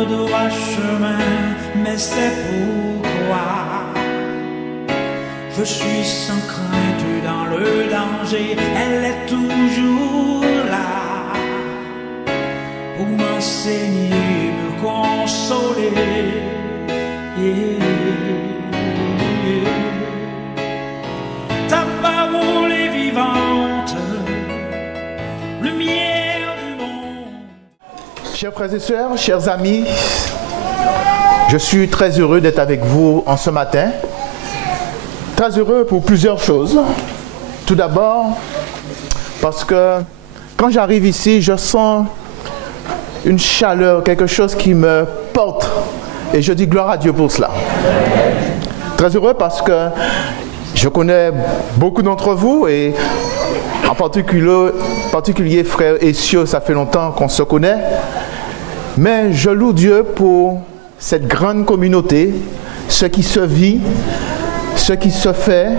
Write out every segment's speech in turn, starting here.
le droit chemin, mais c'est pourquoi je suis sans crainte dans le danger. Elle est toujours là pour m'enseigner, me consoler. Ta parole est vivante, lumière du monde. Chers frères et sœurs, chers amis, je suis très heureux d'être avec vous en ce matin. Très heureux pour plusieurs choses. Tout d'abord, parce que quand j'arrive ici, je sens une chaleur, quelque chose qui me porte. Et je dis gloire à Dieu pour cela. Très heureux parce que je connais beaucoup d'entre vous et en particulier frère Essio, ça fait longtemps qu'on se connaît. Mais je loue Dieu pour cette grande communauté, ce qui se vit, ce qui se fait.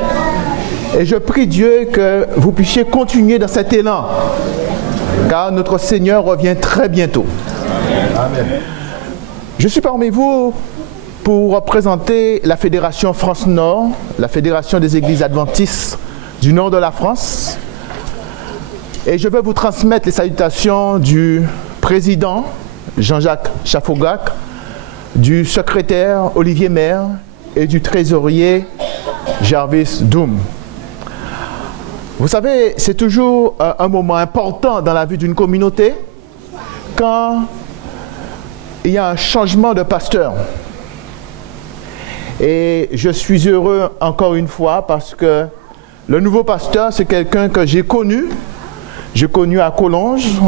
Et je prie Dieu que vous puissiez continuer dans cet élan, car notre Seigneur revient très bientôt. Amen. Je suis parmi vous pour représenter la Fédération France-Nord, la Fédération des Églises Adventistes du Nord de la France. Et je vais vous transmettre les salutations du président Jean-Jacques Chaffogac, du secrétaire Olivier Maire et du trésorier Jarvis Doum. Vous savez, c'est toujours un moment important dans la vie d'une communauté quand il y a un changement de pasteur. Et je suis heureux encore une fois parce que le nouveau pasteur, c'est quelqu'un que j'ai connu. J'ai connu à Collonges.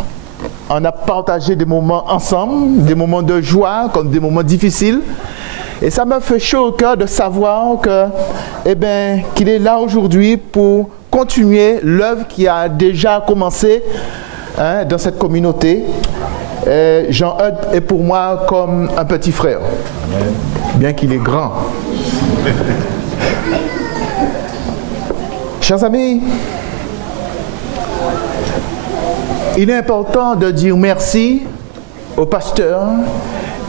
On a partagé des moments ensemble, des moments de joie comme des moments difficiles. Et ça m'a fait chaud au cœur de savoir que, qu'il est là aujourd'hui pour continuer l'œuvre qui a déjà commencé dans cette communauté. Jean-Eudes est pour moi comme un petit frère, bien qu'il est grand. Chers amis, il est important de dire merci au pasteur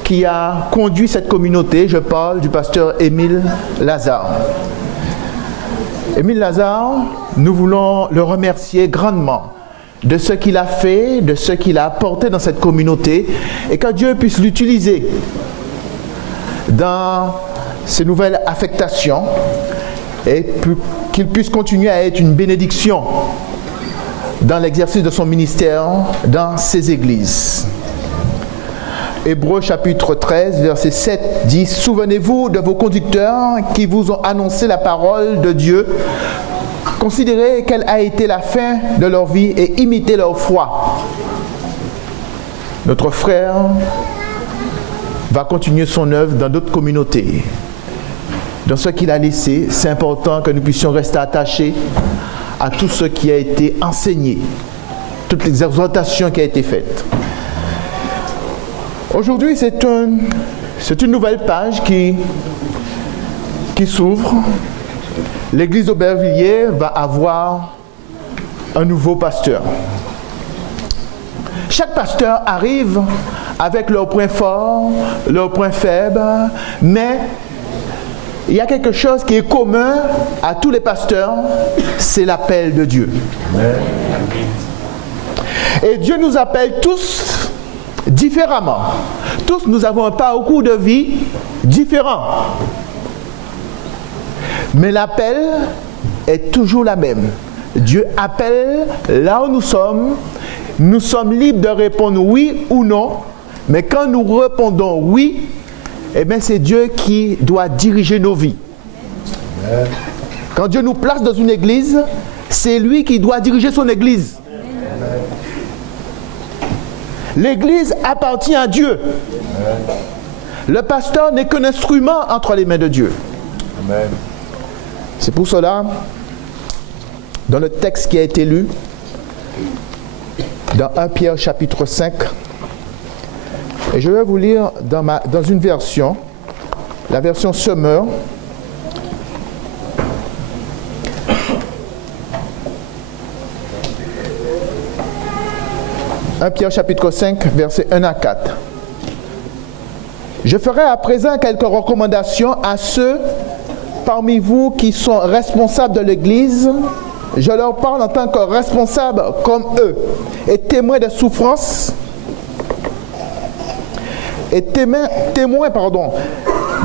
qui a conduit cette communauté. Je parle du pasteur Émile Lazare. Émile Lazare, nous voulons le remercier grandement de ce qu'il a fait, de ce qu'il a apporté dans cette communauté, et que Dieu puisse l'utiliser dans ses nouvelles affectations et qu'il puisse continuer à être une bénédiction dans l'exercice de son ministère dans ses églises. Hébreux chapitre 13, verset 7 dit « Souvenez-vous de vos conducteurs qui vous ont annoncé la parole de Dieu. Considérez quelle a été la fin de leur vie et imitez leur foi. » Notre frère va continuer son œuvre dans d'autres communautés. Dans ce qu'il a laissé, c'est important que nous puissions rester attachés à tout ce qui a été enseigné, toutes les exhortations qui ont été faites. Aujourd'hui, c'est une nouvelle page qui s'ouvre. L'église d'Aubervilliers va avoir un nouveau pasteur. Chaque pasteur arrive avec leurs points forts, leurs points faibles, mais il y a quelque chose qui est commun à tous les pasteurs, c'est l'appel de Dieu. Et Dieu nous appelle tous différemment. Tous, nous avons un parcours de vie différent. Mais l'appel est toujours la même. Dieu appelle là où nous sommes. Nous sommes libres de répondre oui ou non. Mais quand nous répondons oui, c'est Dieu qui doit diriger nos vies. Amen. Quand Dieu nous place dans une église, c'est lui qui doit diriger son église. Amen. L'église appartient à Dieu. Amen. Le pasteur n'est qu'un instrument entre les mains de Dieu. Amen. C'est pour cela, dans le texte qui a été lu, dans 1 Pierre chapitre 5, et je vais vous lire dans une version, la version Summer. « 1 Pierre chapitre 5, versets 1 à 4. Je ferai à présent quelques recommandations à ceux parmi vous qui sont responsables de l'Église. Je leur parle en tant que responsables comme eux et témoins des souffrances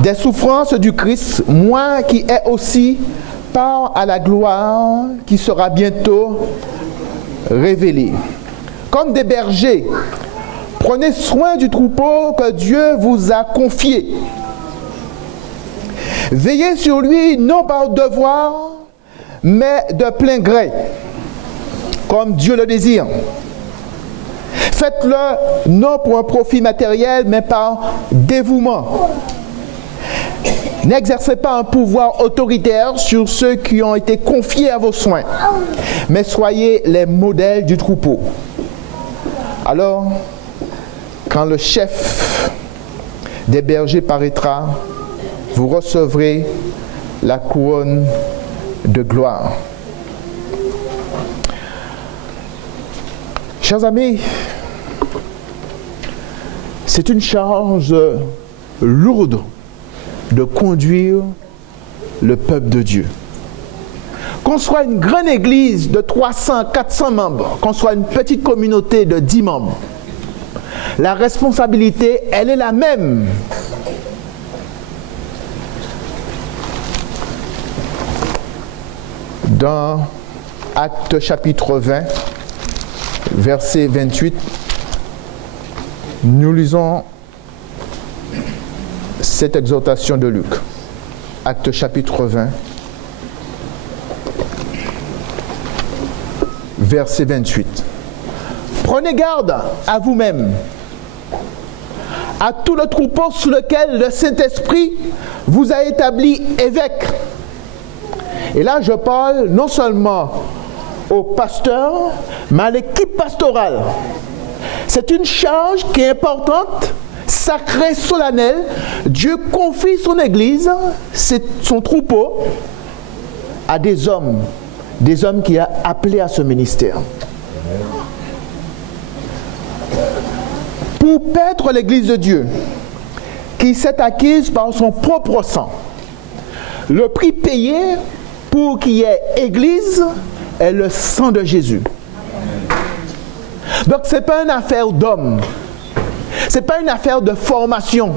des souffrances du Christ, moi qui ai aussi part à la gloire qui sera bientôt révélée. Comme des bergers, prenez soin du troupeau que Dieu vous a confié. Veillez sur lui non par devoir, mais de plein gré, comme Dieu le désire. Faites-le non pour un profit matériel, mais par dévouement. N'exercez pas un pouvoir autoritaire sur ceux qui ont été confiés à vos soins, mais soyez les modèles du troupeau. Alors, quand le chef des bergers paraîtra, vous recevrez la couronne de gloire. Chers amis, c'est une charge lourde de conduire le peuple de Dieu. Qu'on soit une grande église de 300, 400 membres, qu'on soit une petite communauté de 10 membres, la responsabilité, elle est la même. Dans Actes chapitre 20, verset 28, nous lisons cette exhortation de Luc. Actes chapitre 20, verset 28. Prenez garde à vous-même, à tout le troupeau sous lequel le Saint-Esprit vous a établi évêque. Et là, je parle non seulement aux pasteurs, mais à l'équipe pastorale. C'est une charge qui est importante, sacrée, solennelle. Dieu confie son Église, son troupeau, à des hommes qui a appelés à ce ministère. Pour paître l'Église de Dieu, qui s'est acquise par son propre sang. Le prix payé pour qu'il y ait Église est le sang de Jésus. Donc ce n'est pas une affaire d'homme. Ce n'est pas une affaire de formation.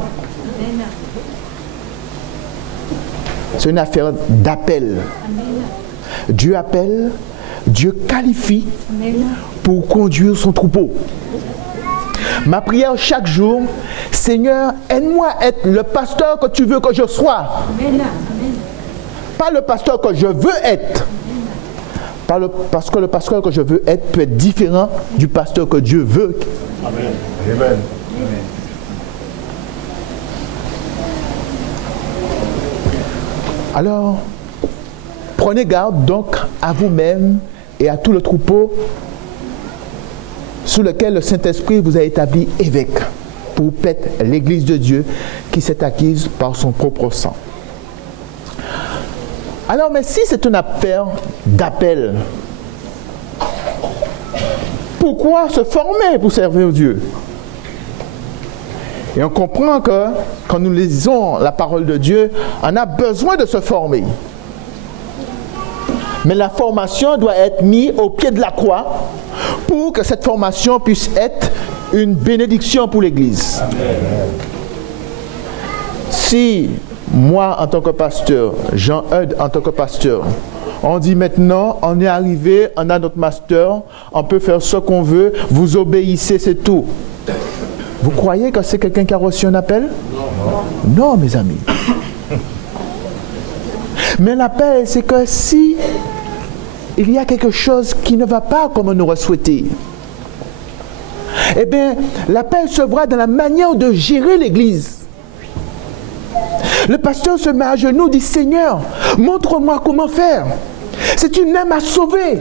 C'est une affaire d'appel. Dieu appelle, Dieu qualifie pour conduire son troupeau. Ma prière chaque jour, Seigneur, aide-moi à être le pasteur que tu veux que je sois. Pas le pasteur que je veux être. Parce que le pasteur que je veux être peut être différent du pasteur que Dieu veut. Amen. Amen. Alors, prenez garde donc à vous-même et à tout le troupeau sous lequel le Saint-Esprit vous a établi évêque pour paître l'Église de Dieu qui s'est acquise par son propre sang. Alors, mais si c'est une affaire d'appel, pourquoi se former pour servir Dieu? Et on comprend que quand nous lisons la parole de Dieu, on a besoin de se former. Mais la formation doit être mise au pied de la croix pour que cette formation puisse être une bénédiction pour l'Église. Amen. Si moi, en tant que pasteur, Jean-Eudes en tant que pasteur, on dit maintenant, on est arrivé, on a notre master, on peut faire ce qu'on veut, vous obéissez, c'est tout. Vous croyez que c'est quelqu'un qui a reçu un appel? Non, mes amis. Mais l'appel, c'est que si il y a quelque chose qui ne va pas comme on aurait souhaité, eh bien, l'appel se voit dans la manière de gérer l'Église. Le pasteur se met à genoux, dit, Seigneur, montre-moi comment faire. C'est une âme à sauver.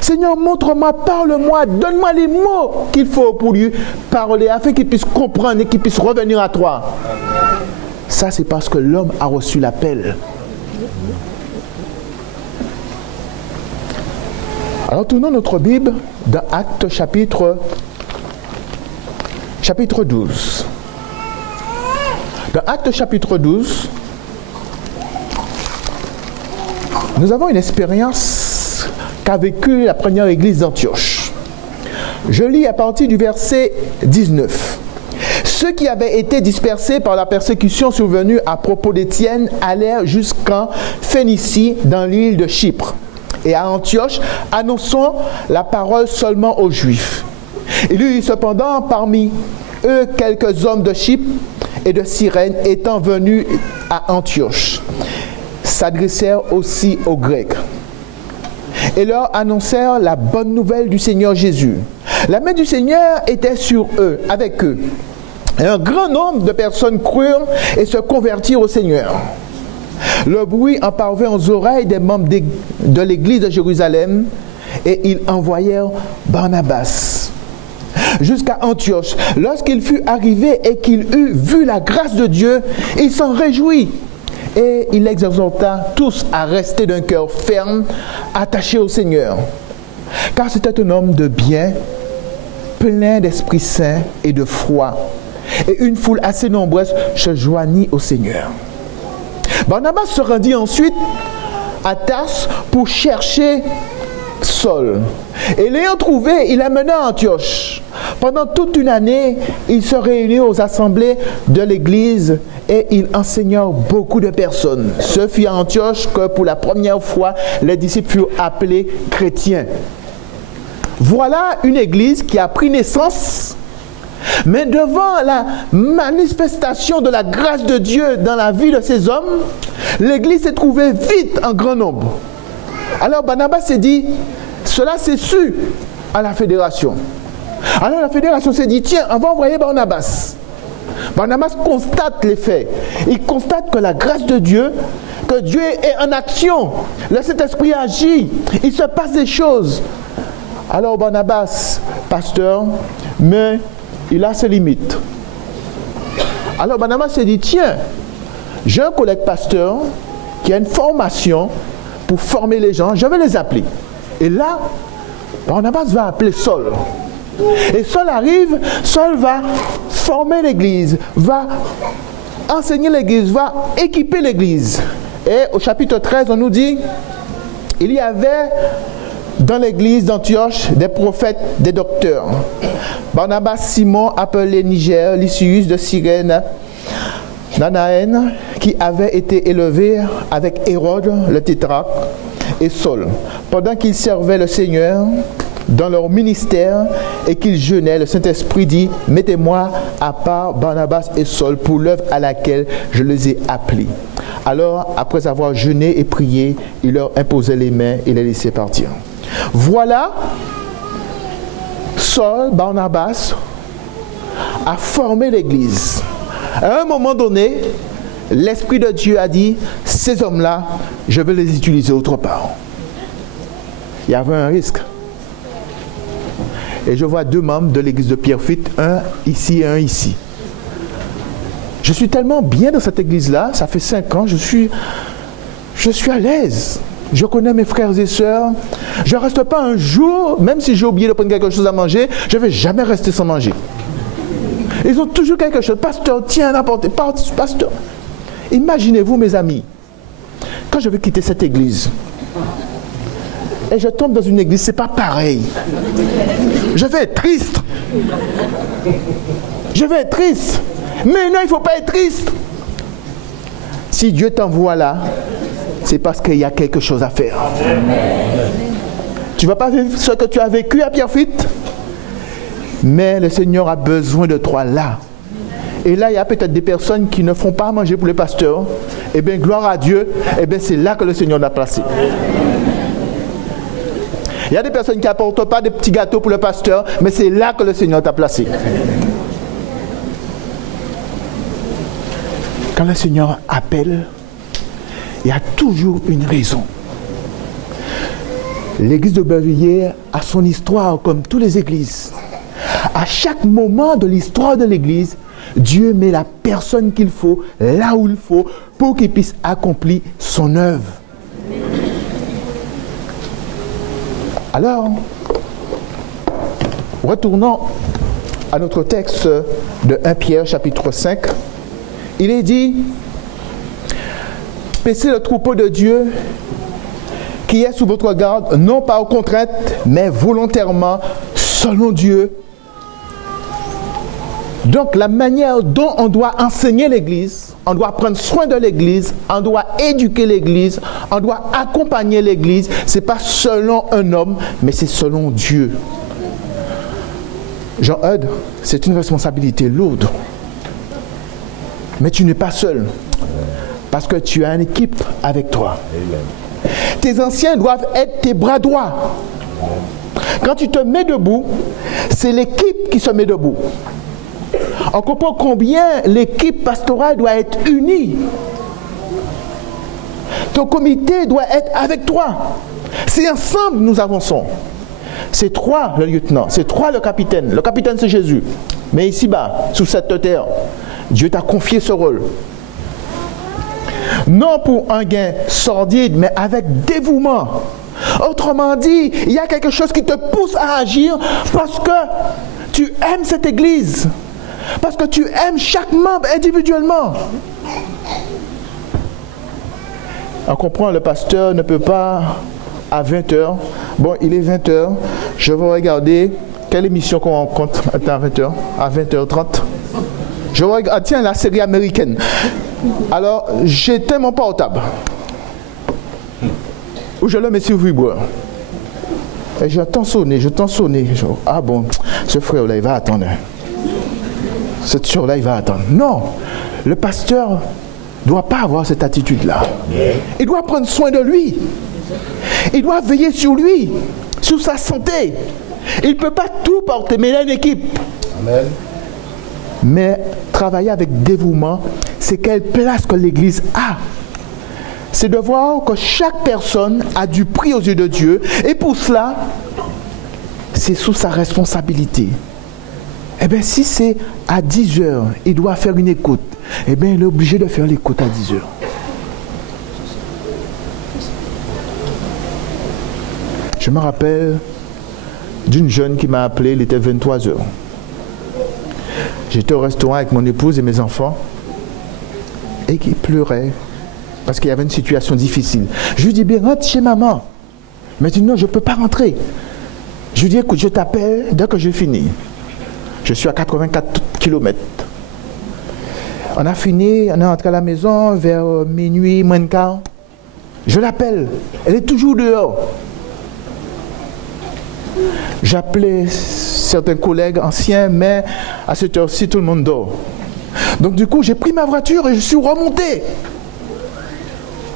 Seigneur, montre-moi, parle-moi, donne-moi les mots qu'il faut pour lui parler, afin qu'il puisse comprendre et qu'il puisse revenir à toi. Ça, c'est parce que l'homme a reçu l'appel. Alors, tournons notre Bible dans Actes chapitre 12. Dans Actes chapitre 12, nous avons une expérience qu'a vécue la première église d'Antioche. Je lis à partir du verset 19. Ceux qui avaient été dispersés par la persécution survenue à propos d'Étienne allèrent jusqu'en Phénicie, dans l'île de Chypre, et à Antioche, annonçant la parole seulement aux Juifs. Il y eut cependant parmi eux quelques hommes de Chypre et de Cyrène étant venus à Antioche, s'adressèrent aussi aux Grecs et leur annoncèrent la bonne nouvelle du Seigneur Jésus. La main du Seigneur était sur eux, avec eux. Et un grand nombre de personnes crurent et se convertirent au Seigneur. Le bruit en parvint aux oreilles des membres de l'église de Jérusalem et ils envoyèrent Barnabas jusqu'à Antioche. Lorsqu'il fut arrivé et qu'il eut vu la grâce de Dieu, il s'en réjouit. Et il exhorta tous à rester d'un cœur ferme, attaché au Seigneur. Car c'était un homme de bien, plein d'Esprit Saint et de foi. Et une foule assez nombreuse se joignit au Seigneur. Barnabas se rendit ensuite à Tarse pour chercher Saul. Et l'ayant trouvé, il l'amena à Antioche. Pendant toute une année, il se réunit aux assemblées de l'Église et il enseigna beaucoup de personnes. Ce fut à Antioche que pour la première fois, les disciples furent appelés chrétiens. Voilà une Église qui a pris naissance, mais devant la manifestation de la grâce de Dieu dans la vie de ces hommes, l'Église s'est trouvée vite en grand nombre. Alors Barnabas s'est dit, cela s'est su à la fédération. Alors la fédération s'est dit, tiens, on va envoyer Barnabas. Barnabas constate les faits. Il constate que la grâce de Dieu, que Dieu est en action. Le Saint-Esprit agit. Il se passe des choses. Alors Barnabas, pasteur, mais il a ses limites. Alors Barnabas s'est dit, tiens, j'ai un collègue pasteur qui a une formation pour former les gens, je vais les appeler. Et là, Barnabas va appeler Saul. Et Saul arrive, Saul va former l'église, va enseigner l'église, va équiper l'église. Et au chapitre 13, on nous dit, il y avait dans l'église d'Antioche des prophètes, des docteurs. Barnabas, Simon, appelé Niger, Lysius de Cyrène, Nanaën, qui avait été élevé avec Hérode, le tétrarque, et Saul. Pendant qu'ils servaient le Seigneur dans leur ministère et qu'ils jeûnaient, le Saint-Esprit dit, mettez-moi à part Barnabas et Saul pour l'œuvre à laquelle je les ai appelés. Alors, après avoir jeûné et prié, il leur imposait les mains et les laissait partir. Voilà, Saul, Barnabas, a formé l'église. À un moment donné, l'Esprit de Dieu a dit, ces hommes-là, je vais les utiliser autre part. Il y avait un risque. Et je vois deux membres de l'église de Pierrefitte, un ici et un ici. Je suis tellement bien dans cette église-là, ça fait 5 ans, je suis à l'aise. Je connais mes frères et sœurs. Je ne reste pas un jour, même si j'ai oublié de prendre quelque chose à manger, je ne vais jamais rester sans manger. Ils ont toujours quelque chose. Pasteur, tiens, n'importe. Pasteur. Imaginez-vous, mes amis, quand je vais quitter cette église, et je tombe dans une église, ce n'est pas pareil. Je vais être triste. Je vais être triste. Mais non, il ne faut pas être triste. Si Dieu t'envoie là, c'est parce qu'il y a quelque chose à faire. Tu ne vas pas vivre ce que tu as vécu à Pierrefitte, mais le Seigneur a besoin de toi là. Et là, il y a peut-être des personnes qui ne font pas à manger pour les pasteurs. Eh bien, gloire à Dieu, eh bien, c'est là que le Seigneur l'a placé. Il y a des personnes qui n'apportent pas des petits gâteaux pour le pasteur, mais c'est là que le Seigneur t'a placé. Quand le Seigneur appelle, il y a toujours une raison. L'église de Bervilliers a son histoire comme toutes les églises. À chaque moment de l'histoire de l'église, Dieu met la personne qu'il faut, là où il faut, pour qu'il puisse accomplir son œuvre. Alors, retournons à notre texte de 1 Pierre chapitre 5 Il est dit, paissez le troupeau de Dieu qui est sous votre garde, non par contrainte, mais volontairement, selon Dieu. Donc, la manière dont on doit enseigner l'Église, on doit prendre soin de l'Église, on doit éduquer l'Église, on doit accompagner l'Église, ce n'est pas selon un homme, mais c'est selon Dieu. Jean-Eudes, c'est une responsabilité lourde. Mais tu n'es pas seul, parce que tu as une équipe avec toi. Tes anciens doivent être tes bras droits. Quand tu te mets debout, c'est l'équipe qui se met debout. On comprend combien l'équipe pastorale doit être unie. Ton comité doit être avec toi. C'est ensemble nous avançons. C'est toi le lieutenant, c'est toi le capitaine. Le capitaine c'est Jésus. Mais ici-bas, sous cette terre, Dieu t'a confié ce rôle. Non pour un gain sordide, mais avec dévouement. Autrement dit, il y a quelque chose qui te pousse à agir parce que tu aimes cette église. Parce que tu aimes chaque membre individuellement. On comprend, le pasteur ne peut pas à 20h. Bon, il est 20h. Je vais regarder quelle émission qu'on compte à 20h. À 20h30. Je vais regarder, tiens, la série américaine. Alors, j'éteins mon portable. Ou je le mets sur vibreur. Et j'entends sonner. Ah bon, ce frère-là, il va attendre. Cette soeur-là, il va attendre. Non, le pasteur ne doit pas avoir cette attitude-là. Il doit prendre soin de lui. Il doit veiller sur lui, sur sa santé. Il ne peut pas tout porter, mais il a une équipe. Amen. Mais travailler avec dévouement, c'est quelle place que l'Église a. C'est de voir que chaque personne a du prix aux yeux de Dieu. Et pour cela, c'est sous sa responsabilité. Eh bien, si c'est à 10h, il doit faire une écoute. Eh bien, il est obligé de faire l'écoute à 10h. Je me rappelle d'une jeune qui m'a appelé, il était 23h. J'étais au restaurant avec mon épouse et mes enfants et qui pleurait parce qu'il y avait une situation difficile. Je lui dis, bien, rentre chez maman. Mais elle dit, non, je ne peux pas rentrer. Je lui dis, écoute, je t'appelle dès que je finis. Je suis à 84 km. On a fini, on est rentré à la maison vers minuit, moins de quart. Je l'appelle, elle est toujours dehors. J'appelais certains collègues anciens, mais à cette heure-ci, tout le monde dort. Donc du coup, j'ai pris ma voiture et je suis remonté.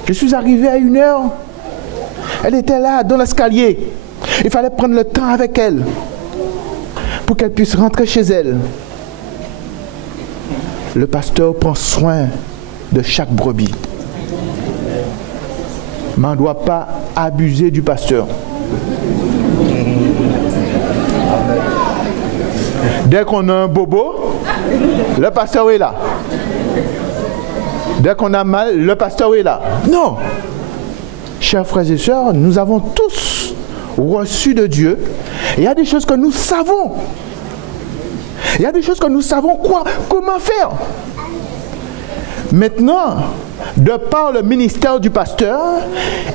Je suis arrivé à 1h. Elle était là, dans l'escalier. Il fallait prendre le temps avec elle pour qu'elle puisse rentrer chez elle. Le pasteur prend soin de chaque brebis. Mais on ne doit pas abuser du pasteur. Dès qu'on a un bobo, le pasteur est là. Dès qu'on a mal, le pasteur est là. Non. Chers frères et sœurs, nous avons tous reçu de Dieu. Il y a des choses que nous savons. Il y a des choses que nous savons comment faire. Maintenant, de par le ministère du pasteur,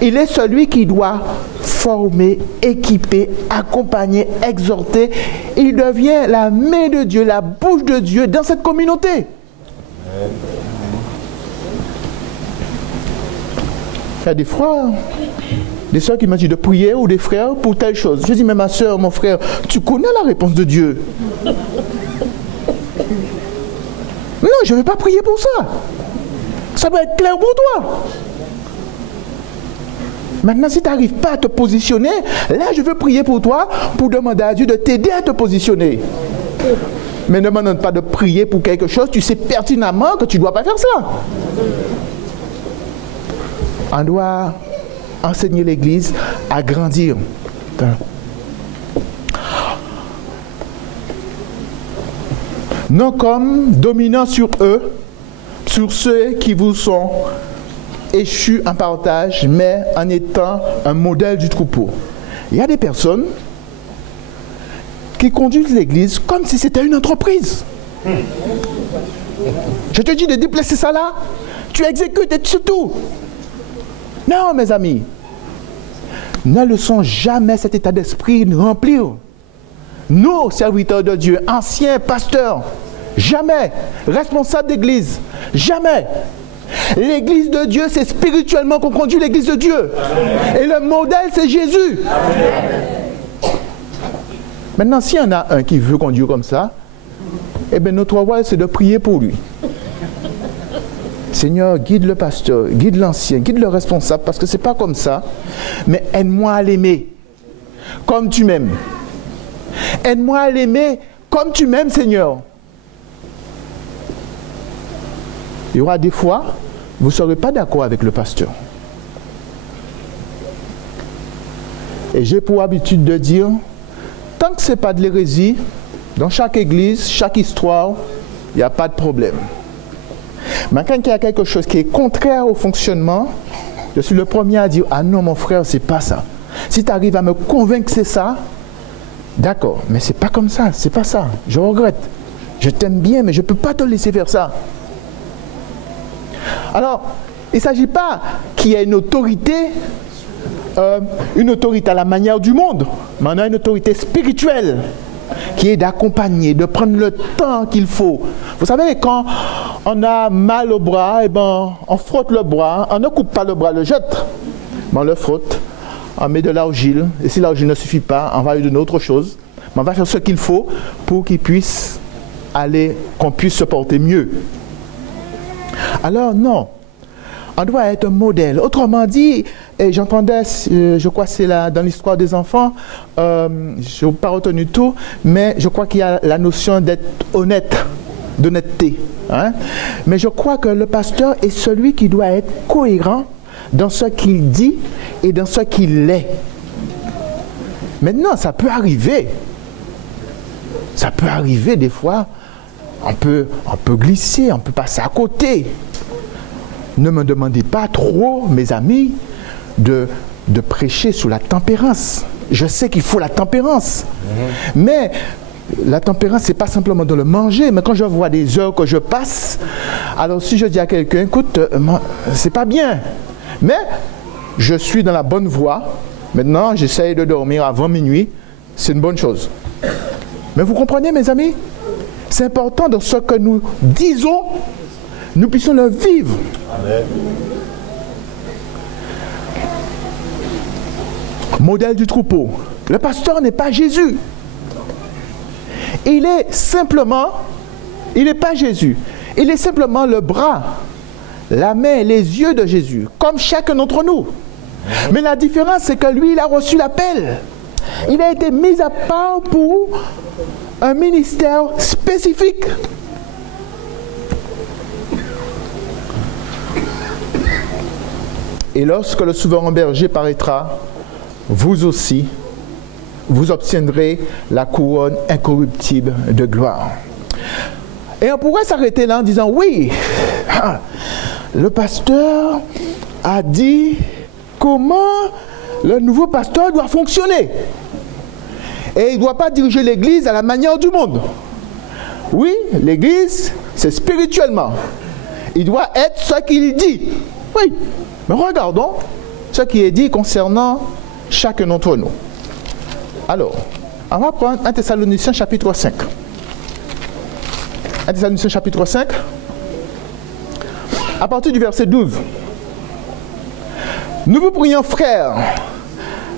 il est celui qui doit former, équiper, accompagner, exhorter. Il devient la main de Dieu, la bouche de Dieu dans cette communauté. Il y a des frères, des soeurs qui m'ont dit de prier ou des frères pour telle chose. Je dis, mais ma soeur, mon frère, tu connais la réponse de Dieu. Non, je ne vais pas prier pour ça. Ça doit être clair pour toi. Maintenant, si tu n'arrives pas à te positionner, là, je veux prier pour toi pour demander à Dieu de t'aider à te positionner. Mais ne me demande pas de prier pour quelque chose, tu sais pertinemment que tu ne dois pas faire ça. On doit enseigner l'Église à grandir. Non comme dominant sur eux, sur ceux qui vous sont échus en partage, mais en étant un modèle du troupeau. Il y a des personnes qui conduisent l'Église comme si c'était une entreprise. Je te dis de déplacer ça là, tu exécutes et surtout. Non, mes amis, ne laissons jamais cet état d'esprit nous remplir. Nous, serviteurs de Dieu, anciens pasteurs, jamais, responsables d'église, jamais. L'église de Dieu, c'est spirituellement qu'on conduit l'église de Dieu. Et le modèle, c'est Jésus. Maintenant, s'il y en a un qui veut conduire comme ça, eh bien, notre rôle, c'est de prier pour lui. Seigneur, guide le pasteur, guide l'ancien, guide le responsable, parce que ce n'est pas comme ça. Mais aide-moi à l'aimer comme tu m'aimes. Aide-moi à l'aimer comme tu m'aimes, Seigneur. Il y aura des fois, vous ne serez pas d'accord avec le pasteur. Et j'ai pour habitude de dire, tant que ce n'est pas de l'hérésie, dans chaque église, chaque histoire, il n'y a pas de problème. Mais quand il y a quelque chose qui est contraire au fonctionnement, je suis le premier à dire, ah non mon frère, c'est pas ça. Si tu arrives à me convaincre que c'est ça, d'accord, mais c'est pas comme ça, c'est pas ça. Je regrette. Je t'aime bien, mais je ne peux pas te laisser faire ça. Alors, il ne s'agit pas qu'il y ait une autorité à la manière du monde, mais on a une autorité spirituelle qui est d'accompagner, de prendre le temps qu'il faut. Vous savez, quand on a mal au bras, eh ben, on frotte le bras, on ne coupe pas le bras, le jette, mais on le frotte, on met de l'argile, et si l'argile ne suffit pas, on va lui donner autre chose, mais on va faire ce qu'il faut pour qu'il puisse aller, qu'on puisse se porter mieux. Alors non, on doit être un modèle. Autrement dit, et j'entendais, je crois que c'est là dans l'histoire des enfants, je n'ai pas retenu tout, mais je crois qu'il y a la notion d'être honnête, d'honnêteté. Hein? Mais je crois que le pasteur est celui qui doit être cohérent dans ce qu'il dit et dans ce qu'il est. Maintenant, ça peut arriver. Ça peut arriver des fois. On peut glisser, on peut passer à côté. Ne me demandez pas trop, mes amis, de prêcher sur la tempérance. Je sais qu'il faut la tempérance. Mais la tempérance, ce n'est pas simplement de le manger. Mais quand je vois des heures que je passe, alors si je dis à quelqu'un, écoute, c'est pas bien. Mais je suis dans la bonne voie. Maintenant, j'essaye de dormir avant minuit. C'est une bonne chose. Mais vous comprenez, mes amis? C'est important dans ce que nous disons, nous puissions le vivre. Amen. Modèle du troupeau. Le pasteur n'est pas Jésus. Il est simplement, il n'est pas Jésus. Il est simplement le bras, la main, les yeux de Jésus, comme chacun d'entre nous. Mais la différence, c'est que lui, il a reçu l'appel. Il a été mis à part pour un ministère spécifique. Et lorsque le souverain berger paraîtra, vous aussi, vous obtiendrez la couronne incorruptible de gloire. Et on pourrait s'arrêter là en disant, oui, le pasteur a dit comment le nouveau pasteur doit fonctionner. Et il ne doit pas diriger l'église à la manière du monde. Oui, l'église, c'est spirituellement. Il doit être ce qu'il dit. Oui, mais regardons ce qui est dit concernant chacun d'entre nous. Alors, on va prendre 1 Thessaloniciens chapitre 5. 1 Thessaloniciens chapitre 5, à partir du verset 12. Nous vous prions, frères,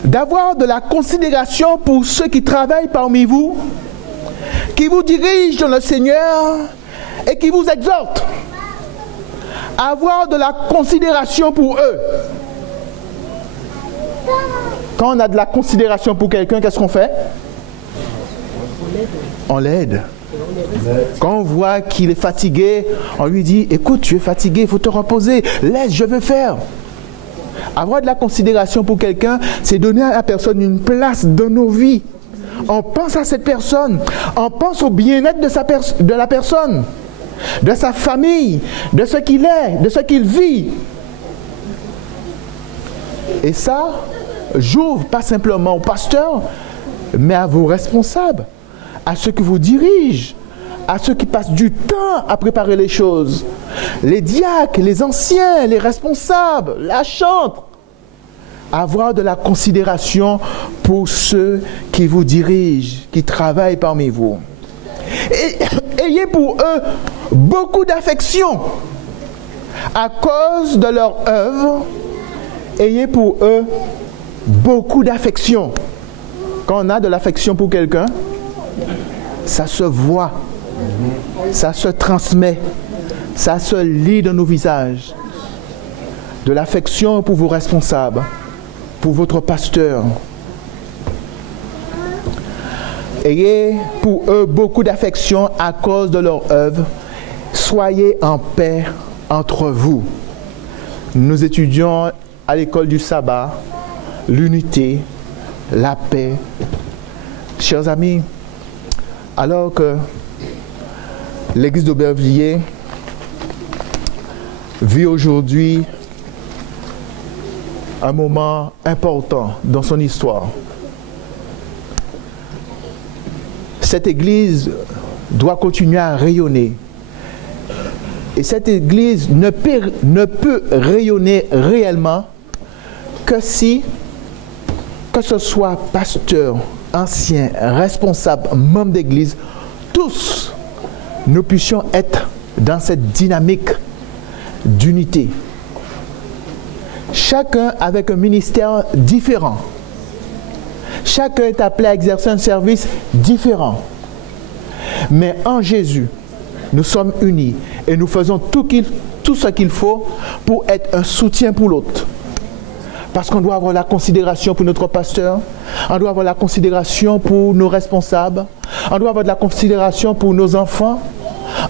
d'avoir de la considération pour ceux qui travaillent parmi vous, qui vous dirigent dans le Seigneur et qui vous exhortent. Avoir de la considération pour eux. Quand on a de la considération pour quelqu'un, qu'est-ce qu'on fait? On l'aide. Quand on voit qu'il est fatigué, on lui dit, écoute, tu es fatigué, il faut te reposer. Laisse, je veux faire. Avoir de la considération pour quelqu'un, c'est donner à la personne une place dans nos vies. On pense à cette personne, on pense au bien-être de la personne, de sa famille, de ce qu'il est, de ce qu'il vit. Et ça, j'ouvre pas simplement aux pasteurs, mais à vos responsables, à ceux qui vous dirigent, à ceux qui passent du temps à préparer les choses. Les diacres, les anciens, les responsables, la chantre. Avoir de la considération pour ceux qui vous dirigent, qui travaillent parmi vous. Et ayez pour eux beaucoup d'affection. À cause de leur œuvre, ayez pour eux beaucoup d'affection. Quand on a de l'affection pour quelqu'un, ça se voit, ça se transmet, ça se lit dans nos visages. De l'affection pour vos responsables, pour votre pasteur. Ayez pour eux beaucoup d'affection à cause de leur œuvre. Soyez en paix entre vous. Nous étudions à l'école du sabbat l'unité, la paix. Chers amis, alors que l'église d'Aubervilliers vit aujourd'hui un moment important dans son histoire, cette église doit continuer à rayonner. Et cette église ne peut rayonner réellement que si, que ce soit pasteur, ancien, responsable, membre d'église, tous, nous puissions être dans cette dynamique d'unité. Chacun avec un ministère différent. Chacun est appelé à exercer un service différent. Mais en Jésus, nous sommes unis et nous faisons tout ce qu'il faut pour être un soutien pour l'autre. Parce qu'on doit avoir la considération pour notre pasteur, on doit avoir la considération pour nos responsables, on doit avoir de la considération pour nos enfants,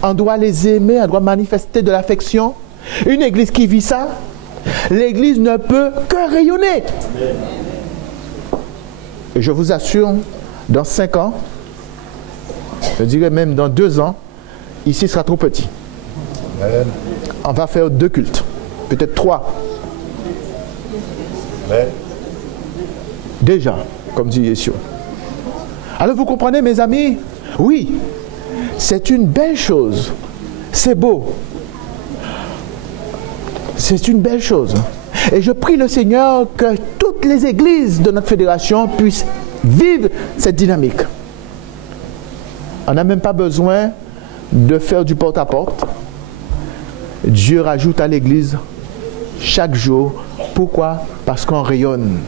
on doit les aimer, on doit manifester de l'affection. Une église qui vit ça, l'église ne peut que rayonner. Et je vous assure, dans 5 ans, je dirais même dans 2 ans, ici sera trop petit. Amen. On va faire 2 cultes, peut-être 3. Amen. Déjà, comme dit Yeshua. Alors vous comprenez, mes amis? Oui, c'est une belle chose. C'est beau. C'est une belle chose. Et je prie le Seigneur que toutes les églises de notre fédération puissent vivre cette dynamique. On n'a même pas besoin de faire du porte-à-porte. Dieu rajoute à l'église chaque jour. Pourquoi? Parce qu'on rayonne.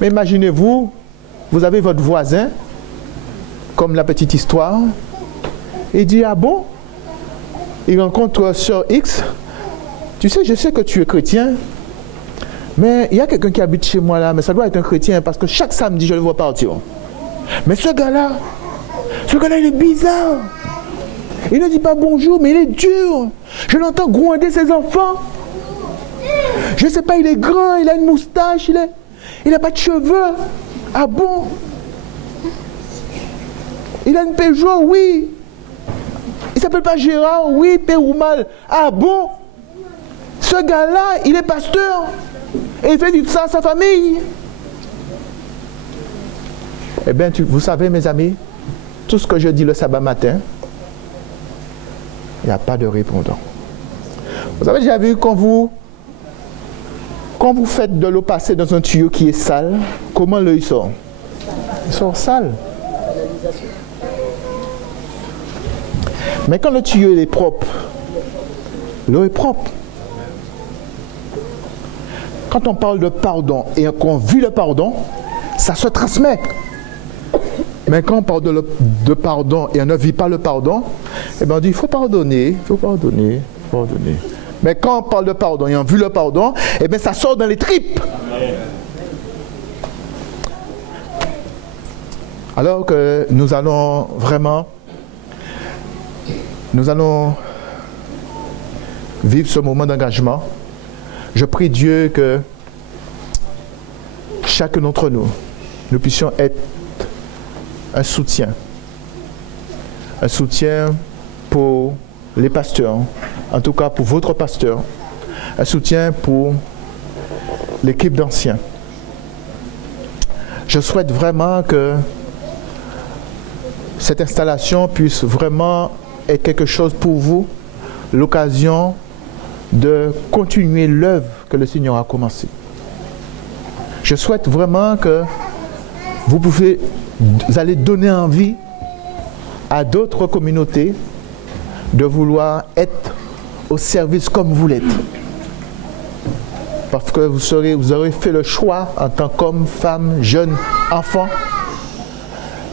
Mais imaginez-vous, vous avez votre voisin, comme la petite histoire, et il dit, ah bon? Il rencontre Sœur X. Tu sais, je sais que tu es chrétien, mais il y a quelqu'un qui habite chez moi là, mais ça doit être un chrétien parce que chaque samedi, je le vois partir. Mais ce gars-là, il est bizarre. Il ne dit pas bonjour, mais il est dur. Je l'entends gronder ses enfants. Je ne sais pas, il est grand, il a une moustache, il n'a pas de cheveux. Ah bon? Il a une Peugeot, oui. Il ne s'appelle pas Gérard, oui, Péroumal. Ah bon? Ce gars-là, il est pasteur. Et il fait vivre ça à sa famille. Eh bien, vous savez, mes amis, tout ce que je dis le sabbat matin, il n'y a pas de répondant. Vous savez, j'ai vu quand vous faites de l'eau passer dans un tuyau qui est sale, comment l'eau sort? Il sort sale. Mais quand le tuyau est propre, l'eau est propre. Quand on parle de pardon et qu'on vit le pardon, ça se transmet. Mais quand on parle de pardon et on ne vit pas le pardon, eh bien on dit il faut pardonner, il faut pardonner, il faut pardonner. Mais quand on parle de pardon et on vit le pardon, eh bien ça sort dans les tripes. Alors que nous allons vivre ce moment d'engagement. Je prie Dieu que chacun d'entre nous puissions être un soutien pour les pasteurs, en tout cas pour votre pasteur, un soutien pour l'équipe d'anciens. Je souhaite vraiment que cette installation puisse vraiment être quelque chose pour vous, l'occasion de continuer l'œuvre que le Seigneur a commencée. Je souhaite vraiment que vous allez donner envie à d'autres communautés de vouloir être au service comme vous l'êtes. Parce que vous aurez fait le choix en tant qu'homme, femme, jeune, enfant,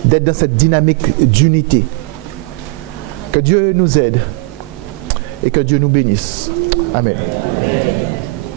d'être dans cette dynamique d'unité. Que Dieu nous aide et que Dieu nous bénisse. Amen.